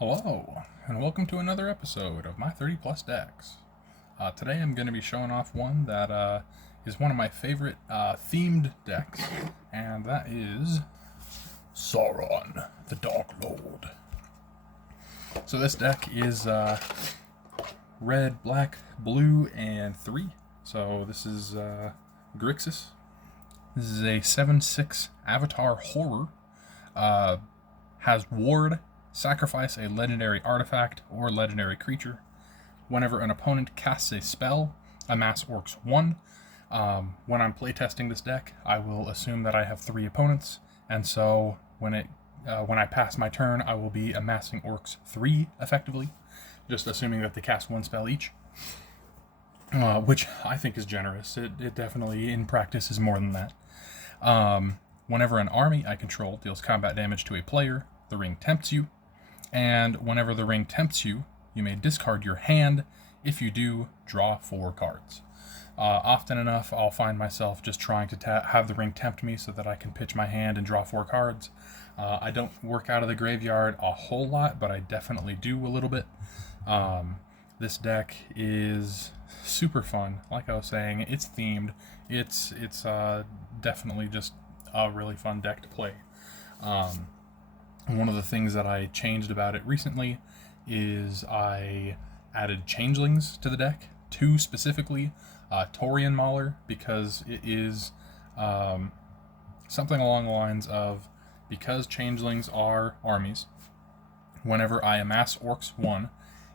Hello, and welcome to another episode of my 30 plus decks. Today I'm going to be showing off one that is one of my favorite themed decks, and that is Sauron, the Dark Lord. So this deck is red, black, blue, and 3. So this is Grixis. This is a 7/6 Avatar Horror. Has Ward. Sacrifice a legendary artifact or legendary creature. Whenever an opponent casts a spell, amass Orcs 1. When I'm playtesting this deck, I will assume that I have 3 opponents, and so when I pass my turn, I will be amassing Orcs 3 effectively, just assuming that they cast 1 spell each, which I think is generous. It definitely, in practice, is more than that. Whenever an army I control deals combat damage to a player, the ring tempts you. And whenever the ring tempts you, you may discard your hand. If you do, draw 4 cards. Often enough, I'll find myself just trying to have the ring tempt me so that I can pitch my hand and draw 4 cards. I don't work out of the graveyard a whole lot, but I definitely do a little bit. This deck is super fun. Like I was saying, it's themed. It's definitely just a really fun deck to play. One of the things that I changed about it recently is I added changelings to the deck, 2 specifically, Taurian Mauler, because it is something along the lines of, because changelings are armies, whenever I amass Orcs 1,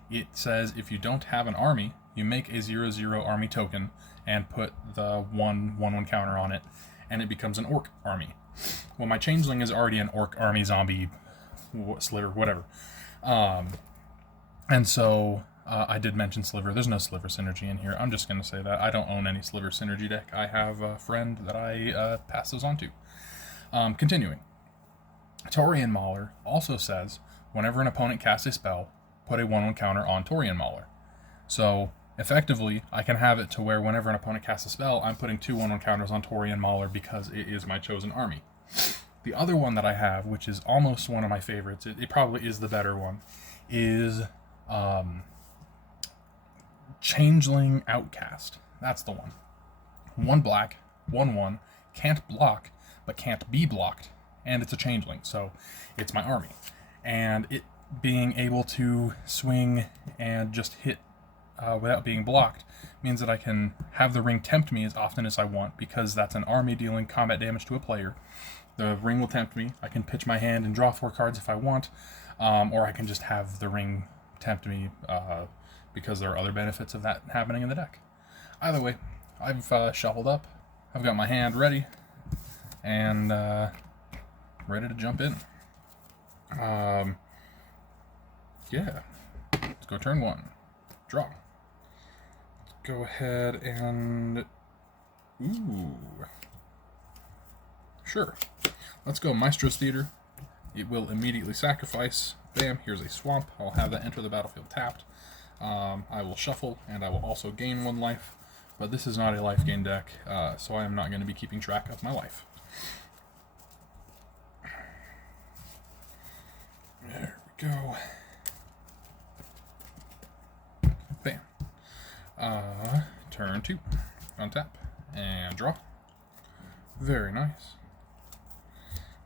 it says if you don't have an army, you make a 0/0 army token and put the 1/1 counter on it, and it becomes an Orc army. Well, my changeling is already an Orc army zombie sliver, whatever. And so I did mention sliver. There's no sliver synergy in here. I'm just going to say that. I don't own any sliver synergy deck. I have a friend that I pass those on to. Continuing. Taurian Mauler also says, whenever an opponent casts a spell, put a 1/1 counter on Taurian Mauler. So effectively, I can have it to where whenever an opponent casts a spell, I'm putting 2 1/1 counters on Taurian Mauler because it is my chosen army. The other one that I have, which is almost one of my favorites, it probably is the better one, is Changeling Outcast. That's the one. 1 black, 1/1, can't block, but can't be blocked, and it's a changeling, so it's my army. And it being able to swing and just hit without being blocked means that I can have the ring tempt me as often as I want, because that's an army dealing combat damage to a player. The ring will tempt me. I can pitch my hand and draw 4 cards if I want, or I can just have the ring tempt me because there are other benefits of that happening in the deck. Either way, I've shuffled up. I've got my hand ready and ready to jump in. Yeah, let's go turn 1. Draw. Go ahead and... Ooh. Sure. Let's go Maestro's Theater. It will immediately sacrifice. Bam, here's a swamp. I'll have that enter the battlefield tapped. I will shuffle, and I will also gain 1 life. But this is not a life gain deck, so I am not going to be keeping track of my life. There we go. Bam. Turn 2. Untap. And draw. Very nice.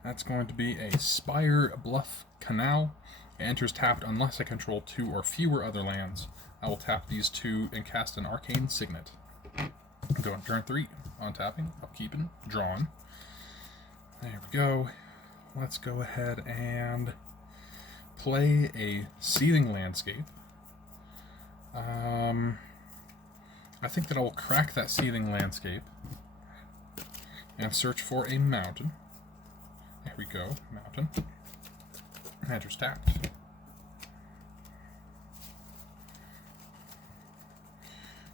That's going to be a Spire Bluff Canal. It enters tapped unless I control 2 or fewer other lands. I will tap these 2 and cast an Arcane Signet. Go on turn 3. Untapping, upkeeping, drawing. There we go. Let's go ahead and play a Seething Landscape. I think that I will crack that Seething Landscape and search for a mountain. There we go, mountain. Enters tapped.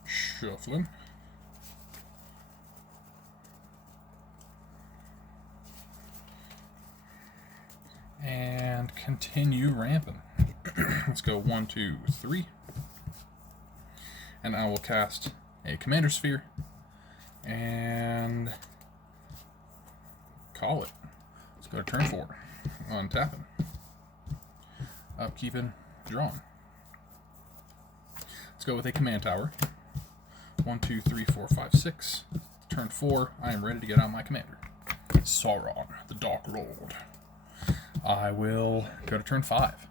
Shuffling. And continue ramping. Let's go 1, 2, 3. And I will cast a Commander Sphere and call it. Let's go to turn 4. Untapping. Upkeeping, drawn. Let's go with a command tower. 1, 2, 3, 4, 5, 6. Turn 4, I am ready to get out my commander. Sauron, the Dark Lord. I will go to turn 5.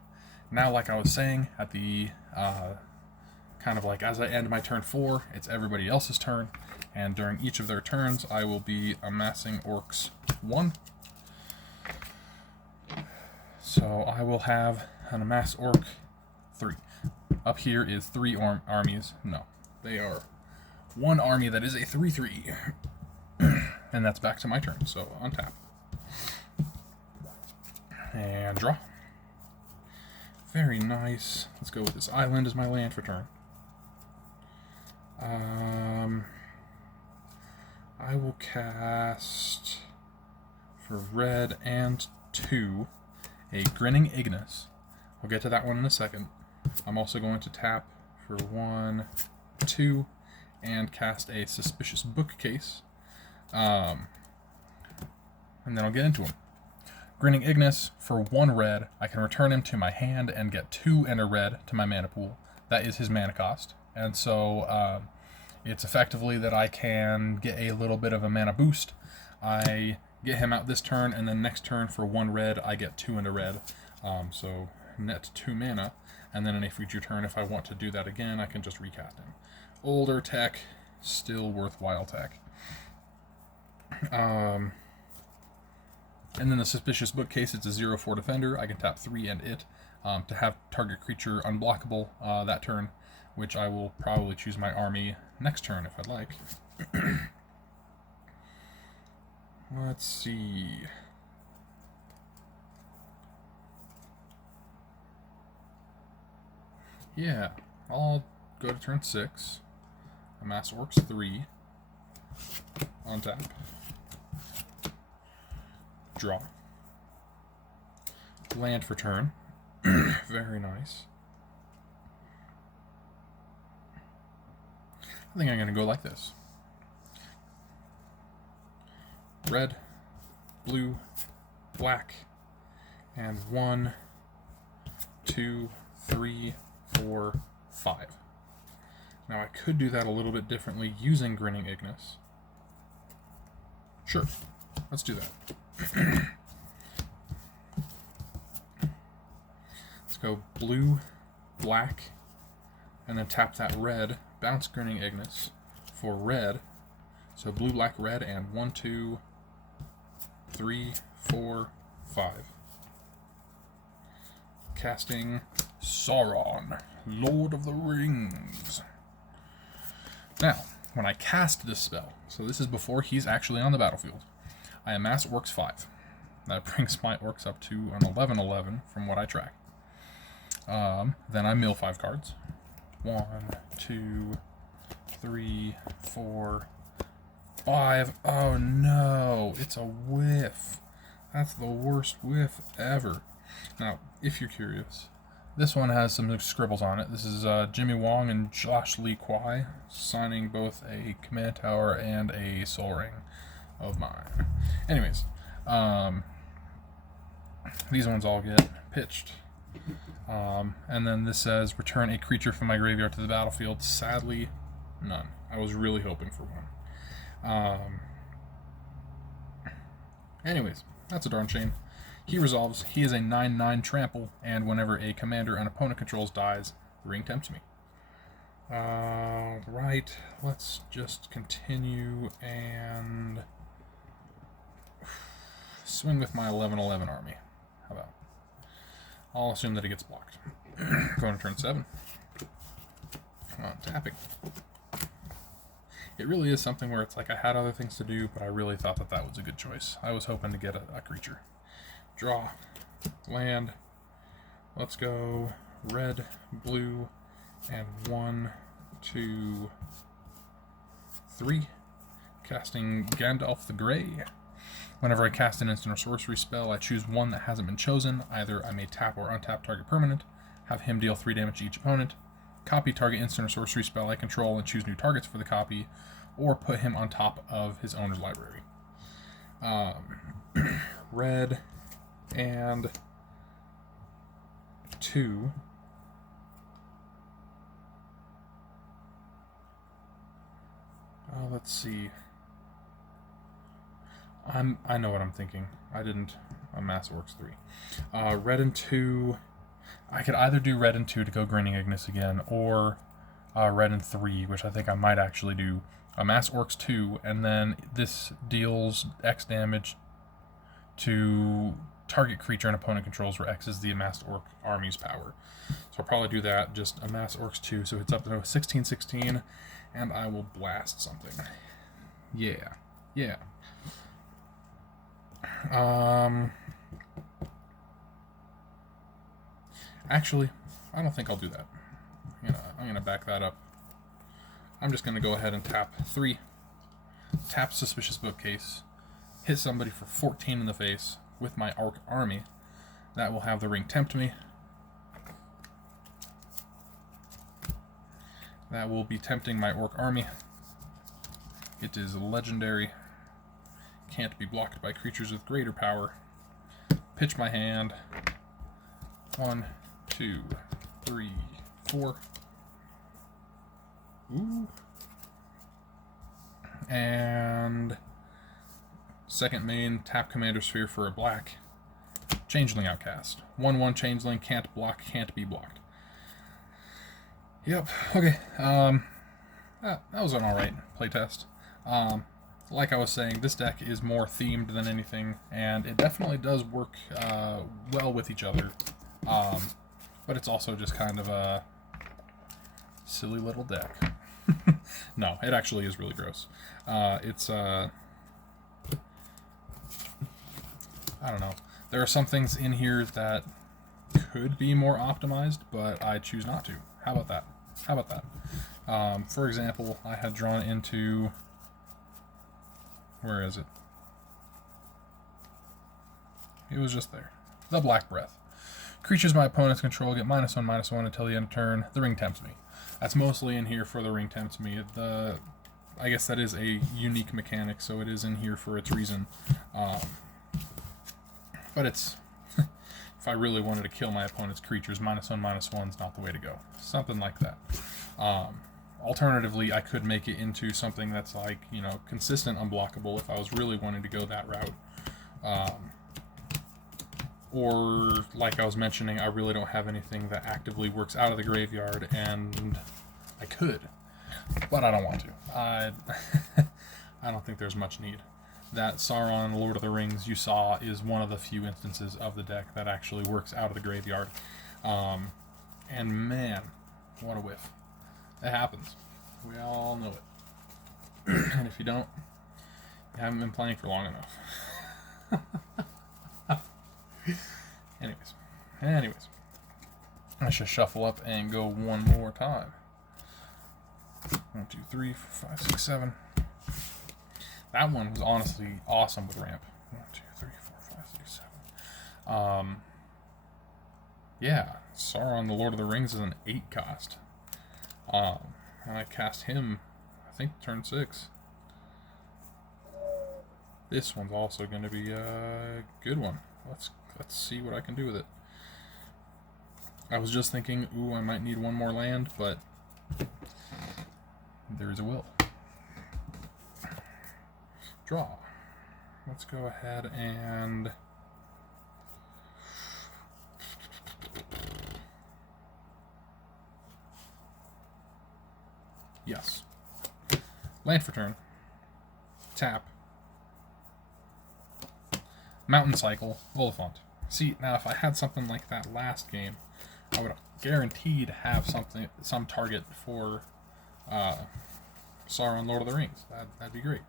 Now, like I was saying, at the kind of like as I end my turn 4, it's everybody else's turn, and during each of their turns, I will be amassing Orcs 1. So I will have an amass Orc 3. Up here is 3 armies. No, they are 1 army that is a 3/3. And that's back to my turn, so untap. And draw. Very nice. Let's go with this island as my land for turn. I will cast for red and 2 a Grinning Ignis. I'll get to that one in a second. I'm also going to tap for 1, 2, and cast a Suspicious Bookcase. And then I'll get into him. Grinning Ignis, for 1 red, I can return him to my hand and get 2 and a red to my mana pool. That is his mana cost. And so it's effectively that I can get a little bit of a mana boost. I get him out this turn, and then next turn for 1 red, I get 2 and a red. So net 2 mana. And then in a future turn, if I want to do that again, I can just recast him. Older tech, still worthwhile tech. And then the Suspicious Bookcase, it's a 0/4 defender. I can tap 3 and it to have target creature unblockable that turn, which I will probably choose my army next turn if I'd like. Let's see. Yeah, I'll go to turn 6. Amass Orcs 3. Untap. Draw. Land for turn. Very nice. I think I'm going to go like this. Red, blue, black, and 1, 2, 3, 4, 5. Now I could do that a little bit differently using Grinning Ignis. Sure, let's do that. Let's go blue, black, and then tap that red, bounce Grinning Ignis for red. So blue, black, red, and 1, 2, 3, 4, 5. Casting Sauron, Lord of the Rings. Now, when I cast this spell, so this is before he's actually on the battlefield, I amass Orcs 5. That brings my Orcs up to an 11/11 from what I track. Then I mill 5 cards. 1, 2, 3, 4, 5. Oh no, it's a whiff. That's the worst whiff ever. Now, if you're curious, this one has some scribbles on it. This is Jimmy Wong and Josh Lee Kwai signing both a command tower and a soul ring of mine. Anyways, these ones all get pitched. And then this says, return a creature from my graveyard to the battlefield. Sadly, none. I was really hoping for one. Anyways, that's a darn shame. He resolves. He is a 9/9 trample, and whenever a commander an opponent controls dies, ring tempts me. Right, let's just continue and swing with my 11/11 army. How about? I'll assume that it gets blocked. Going to turn 7. Come on, tapping. It really is something where it's like I had other things to do, but I really thought that that was a good choice. I was hoping to get a creature. Draw. Land. Let's go red, blue, and 1, 2, 3. Casting Gandalf the Grey. Whenever I cast an instant or sorcery spell, I choose one that hasn't been chosen. Either I may tap or untap target permanent, have him deal 3 damage to each opponent, copy target instant or sorcery spell I control and choose new targets for the copy, or put him on top of his owner's library. Red and 2. Let's see. I know what I'm thinking. I didn't amass Orcs 3. Red and 2. I could either do red and 2 to go Grinning Ignis again, or red and 3, which I think I might actually do. Amass Orcs 2, and then this deals X damage to target creature an opponent controls, where X is the amassed Orc army's power. So I'll probably do that, just amass Orcs 2, so it's up to 16/16, and I will blast something. Yeah. Actually, I don't think I'll do that. I'm gonna back that up. I'm just gonna go ahead and tap 3. Tap Suspicious Bookcase. Hit somebody for 14 in the face with my Orc army. That will have the ring tempt me. That will be tempting my Orc army. It is legendary. Can't be blocked by creatures with greater power. Pitch my hand. 1, 2, 3, 4. Ooh. And second main, tap Commander Sphere for a black. Changeling Outcast. 1/1 Changeling, can't block, can't be blocked. Yep, okay. That was an alright playtest. Like I was saying, this deck is more themed than anything, and it definitely does work well with each other. But it's also just kind of a silly little deck. No, it actually is really gross. It's I don't know. There are some things in here that could be more optimized, but I choose not to. How about that? For example, I had drawn into... Where is it? It was just there. The Black Breath. Creatures my opponents control get -1/-1 until the end of turn. The ring tempts me. That's mostly in here for the ring tempts me. I guess that is a unique mechanic, so it is in here for its reason. But it's... if I really wanted to kill my opponent's creatures, -1/-1 is not the way to go. Something like that. Alternatively, I could make it into something that's like, consistent unblockable if I was really wanting to go that route. Or, like I was mentioning, I really don't have anything that actively works out of the graveyard, and I could, but I don't want to. I don't think there's much need. That Sauron Lord of the Rings you saw is one of the few instances of the deck that actually works out of the graveyard. And man, what a whiff. It happens. We all know it. And if you don't, you haven't been playing for long enough. Anyways. I should shuffle up and go one more time. 1, 2, 3, 4, 5, 6, 7. That one was honestly awesome with ramp. 1, 2, 3, 4, 5, 6, 7. Yeah, Sauron the Lord of the Rings is an 8 cost. And I cast him, I think, turn 6. This one's also going to be a good one. Let's see what I can do with it. I was just thinking, ooh, I might need one more land, but there's a will. Draw. Let's go ahead and... Yes. Land for turn. Tap. Mountain Cycle. Oliphant. See, now if I had something like that last game, I would guaranteed have some target for Sauron Lord of the Rings. That'd be great.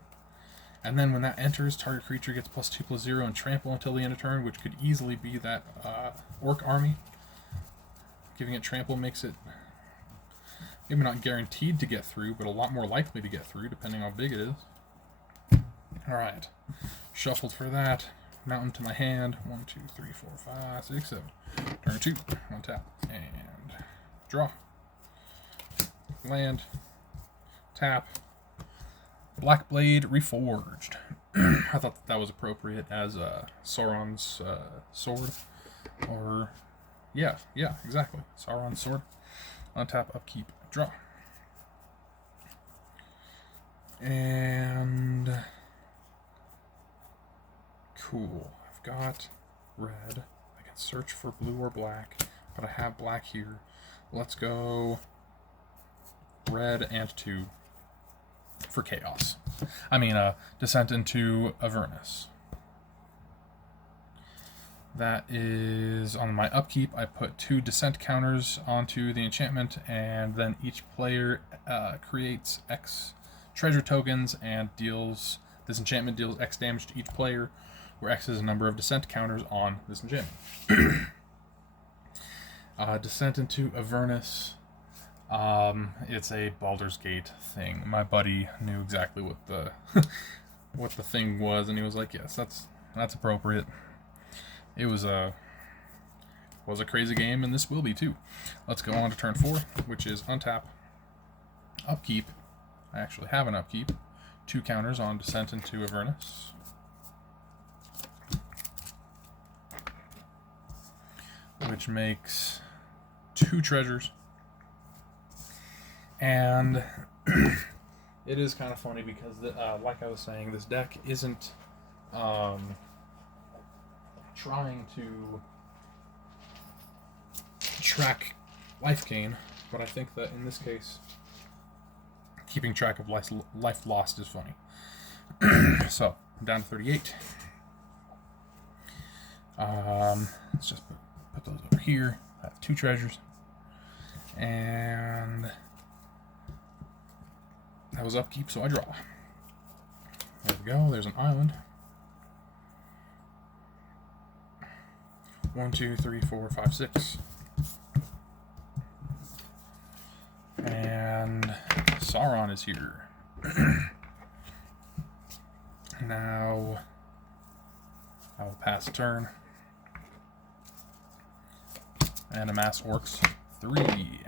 And then when that enters, target creature gets +2/+0 and trample until the end of turn, which could easily be that Orc army. Giving it trample makes it maybe not guaranteed to get through, but a lot more likely to get through, depending how big it is. Alright. Shuffled for that. Mountain to my hand. 1, 2, 3, 4, 5, 6, 7. Turn 2. 1 tap. And draw. Land. Tap. Blackblade Reforged. I thought that was appropriate as Sauron's sword. Or Yeah, exactly. Sauron's sword. Untap, upkeep, draw. And cool. I've got red. I can search for blue or black, but I have black here. Let's go red and 2 for chaos. I mean, Descent into Avernus. That is on my upkeep. I put 2 descent counters onto the enchantment, and then each player creates X treasure tokens and deals. This enchantment deals X damage to each player, where X is a number of descent counters on this enchantment. Descent into Avernus. It's a Baldur's Gate thing. My buddy knew exactly what the what the thing was, and he was like, "Yes, that's appropriate." It was a crazy game, and this will be too. Let's go on to turn 4, which is untap, upkeep. I actually have an upkeep. 2 counters on Descent into Avernus. Which makes 2 treasures. And it is kind of funny because, like I was saying, this deck isn't trying to track life gain, but I think that in this case, keeping track of life lost is funny. So, I'm down to 38. Let's just put those over here. I have 2 treasures. And that was upkeep, so I draw. There we go, there's an island. 1, 2, 3, 4, 5, 6. And Sauron is here. Now, I will pass a turn. And amass Orcs 3.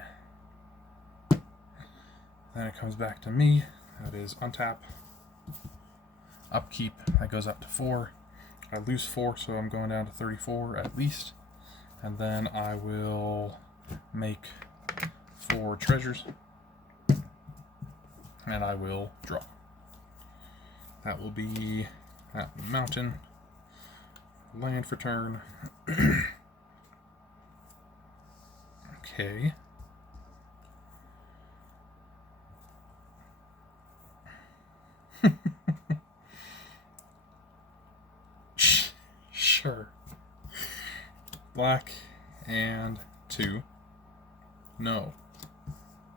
Then it comes back to me. That is untap. Upkeep. That goes up to 4. I lose 4, so I'm going down to 34 at least. And then I will make 4 treasures. And I will draw. That will be that mountain. Land for turn. Okay. Sure. Black and 2. No.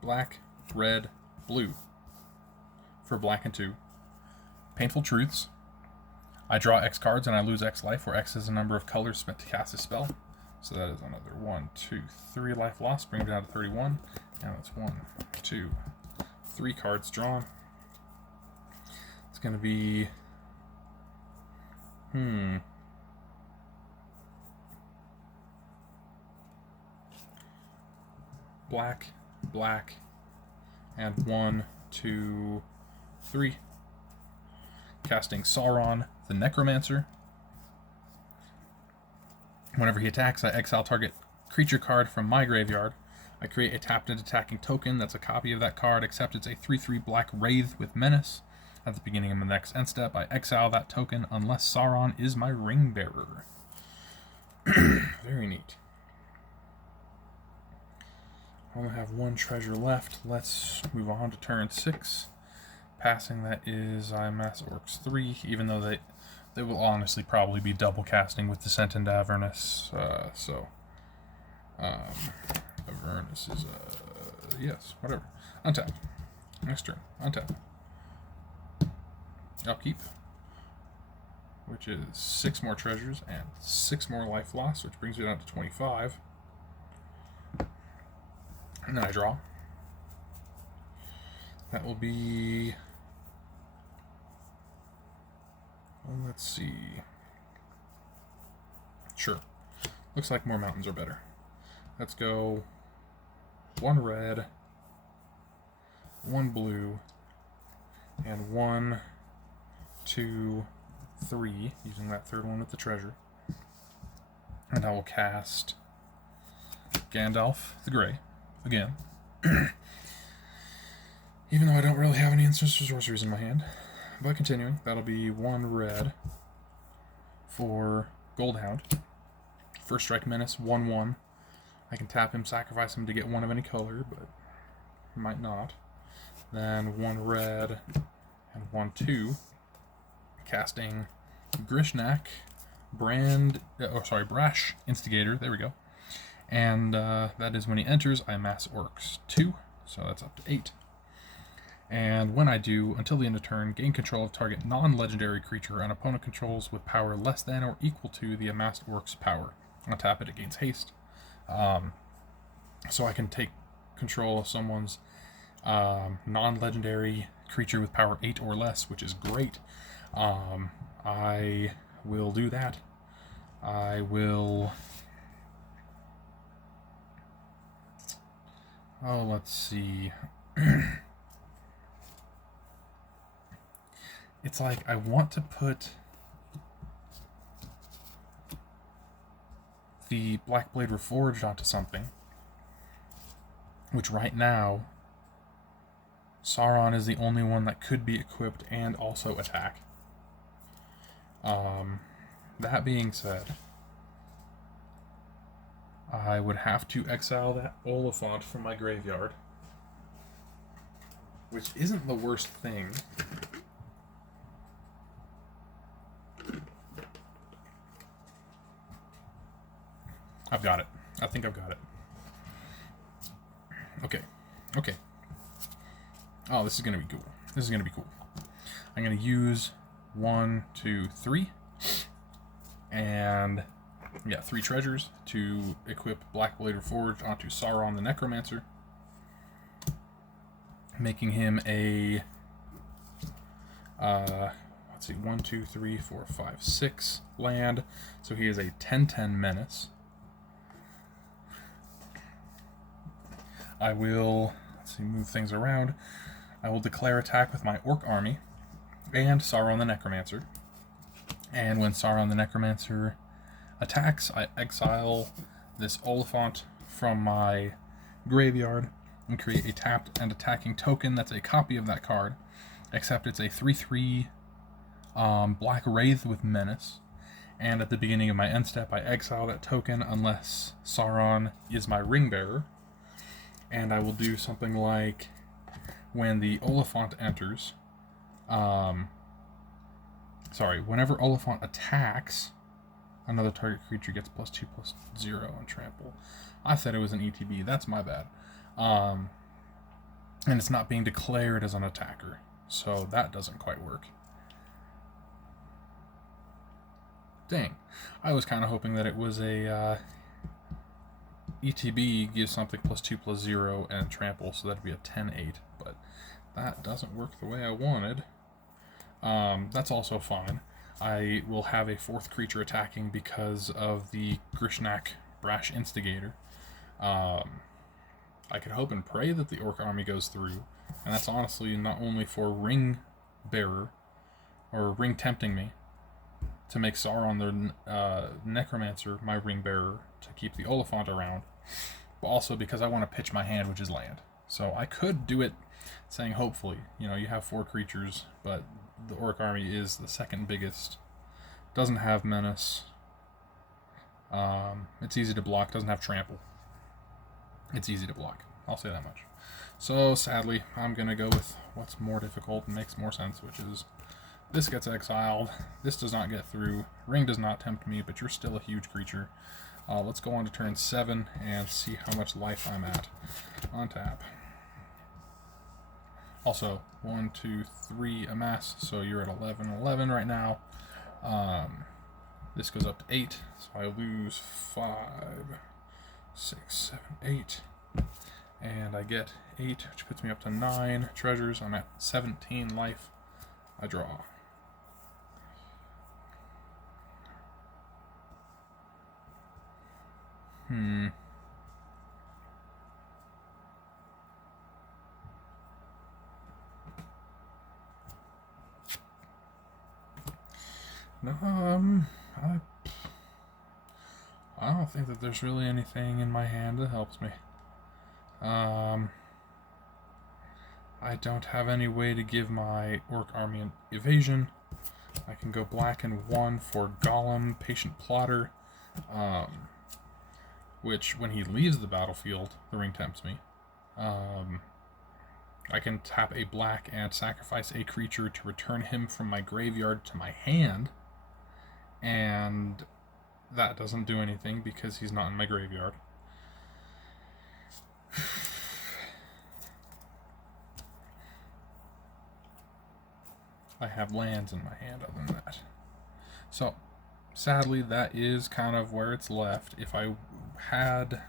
Black, red, blue. For black and 2. Painful Truths. I draw X cards and I lose X life, where X is the number of colors spent to cast a spell. So that is another 1, 2, 3 life lost, bring it down to 31. Now it's 1, 2, 3 cards drawn. It's going to be... Black, black, and 1, 2, 3. Casting Sauron, the Necromancer. Whenever he attacks, I exile target creature card from my graveyard. I create a tapped and attacking token that's a copy of that card, except it's a 3/3 black Wraith with Menace. At the beginning of the next end step, I exile that token unless Sauron is my ring bearer. Very neat. I only have 1 treasure left. Let's move on to turn 6. Passing that is I amass Orcs 3, even though they will honestly probably be double casting with Descent into Avernus. Avernus is yes, whatever. Untap. Next turn. Untap. Upkeep, which is 6 more treasures and 6 more life lost, which brings it down to 25. And then I draw. That will be... Well, let's see. Sure. Looks like more mountains are better. Let's go 1 red, 1 blue, and 1, 2, 3, using that 3rd one with the treasure. And I will cast Gandalf the Grey, again. Even though I don't really have any instants or sorceries in my hand. But continuing, that'll be 1 red for Goldhound. First Strike Menace, 1/1. I can tap him, sacrifice him to get 1 of any color, but might not. Then 1 red and 1/2. Casting Grishnak, Brash Instigator, there we go. And that is when he enters, I amass Orcs 2, so that's up to 8. And when I do, until the end of turn, gain control of target non-legendary creature an opponent controls with power less than or equal to the amassed Orc's power. On tap it gains haste. So I can take control of someone's non-legendary creature with power 8 or less, which is great. I will do that. I will... Oh, let's see. It's like I want to put the Blackblade Reforged onto something, which right now Sauron is the only one that could be equipped and also attack. That being said, I would have to exile that Oliphant from my graveyard, which isn't the worst thing. I've got it. I think I've got it. Okay. Oh, this is going to be cool. I'm going to use 1, 2, 3. And, yeah, 3 treasures to equip Blackblade Reforged onto Sauron the Necromancer. Making him a... let's see, 1, 2, 3, 4, 5, 6 land. So he is a 10/10 menace. I will, move things around. I will declare attack with my Orc army and Sauron the Necromancer. And when Sauron the Necromancer attacks, I exile this Oliphant from my graveyard and create a tapped and attacking token that's a copy of that card, except it's a 3/3 Black Wraith with Menace. And at the beginning of my end step, I exile that token unless Sauron is my ring bearer. And I will do something like, when the Oliphant enters, whenever Oliphant attacks, another target creature gets +2/+0 and trample. I said it was an ETB, that's my bad. And it's not being declared as an attacker, so that doesn't quite work. Dang, I was kind of hoping that it was a... ETB gives something +2/+0 and trample, so that'd be a 10/8, but that doesn't work the way I wanted. That's also fine. I will have a 4th creature attacking because of the Grishnak Brash Instigator. I could hope and pray that the Orc army goes through, and that's honestly not only for ring bearer, or ring tempting me, to make Sauron the Necromancer my ring bearer to keep the Oliphant around, but also because I want to pitch my hand, which is land. So I could do it saying, hopefully, you have 4 creatures, but the Orc army is the second biggest, doesn't have menace, it's easy to block, doesn't have trample. It's easy to block, I'll say that much. So sadly, I'm going to go with what's more difficult and makes more sense, which is this gets exiled, this does not get through, ring does not tempt me, but you're still a huge creature. Let's go on to turn 7 and see how much life I'm at on tap. Also, 1, 2, 3 amass, so you're at 11 right now. This goes up to 8, so I lose 5, 6, 7, 8. And I get 8, which puts me up to 9 treasures. I'm at 17 life. I draw. don't think that there's really anything in my hand that helps me. I don't have any way to give my Orc army an evasion. I can go black and 1 for Golem, Patient Plotter, which when he leaves the battlefield, the ring tempts me. I can tap a black and sacrifice a creature to return him from my graveyard to my hand, and that doesn't do anything because he's not in my graveyard. I have lands in my hand other than that. So, sadly, that is kind of where it's left. If I had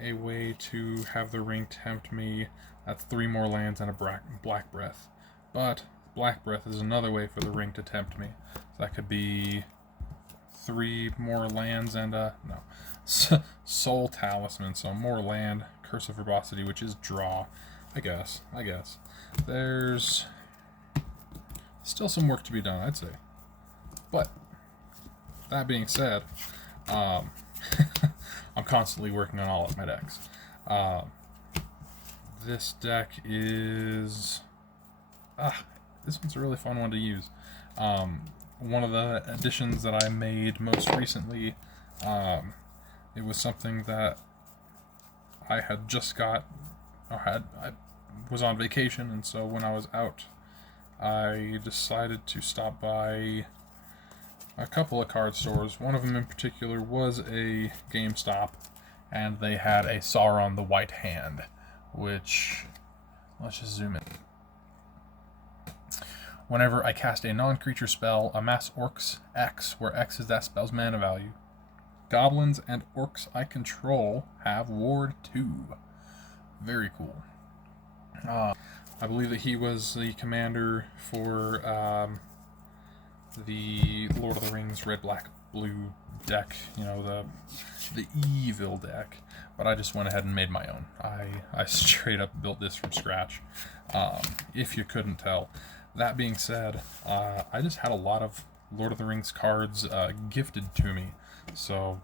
a way to have the ring tempt me, that's 3 more lands and a Black Breath. But Black Breath is another way for the ring to tempt me. So that could be 3 more lands and Soul Talisman, so more land, Curse of Verbosity, which is draw. I guess. There's still some work to be done, I'd say. But that being said, I'm constantly working on all of my decks. This deck is... this one's a really fun one to use. One of the additions that I made most recently, it was something that I had just got, I was on vacation, and so when I was out, I decided to stop by a couple of card stores. One of them in particular was a GameStop, and they had a Sauron the White Hand, which, let's just zoom in. Whenever I cast a non-creature spell, amass Orcs X, where X is that spell's mana value. Goblins and Orcs I control have Ward 2. Very cool. I believe that he was the commander for the Lord of the Rings Red, Black, Blue deck, you know, the evil deck. But I just went ahead and made my own. I straight up built this from scratch, if you couldn't tell. That being said, I just had a lot of Lord of the Rings cards gifted to me. So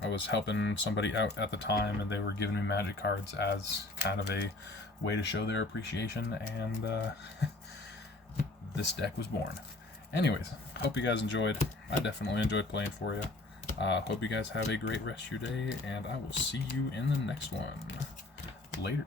I was helping somebody out at the time, and they were giving me Magic cards as kind of a way to show their appreciation, and this deck was born. Anyways, hope you guys enjoyed. I definitely enjoyed playing for you. Hope you guys have a great rest of your day, and I will see you in the next one. Later.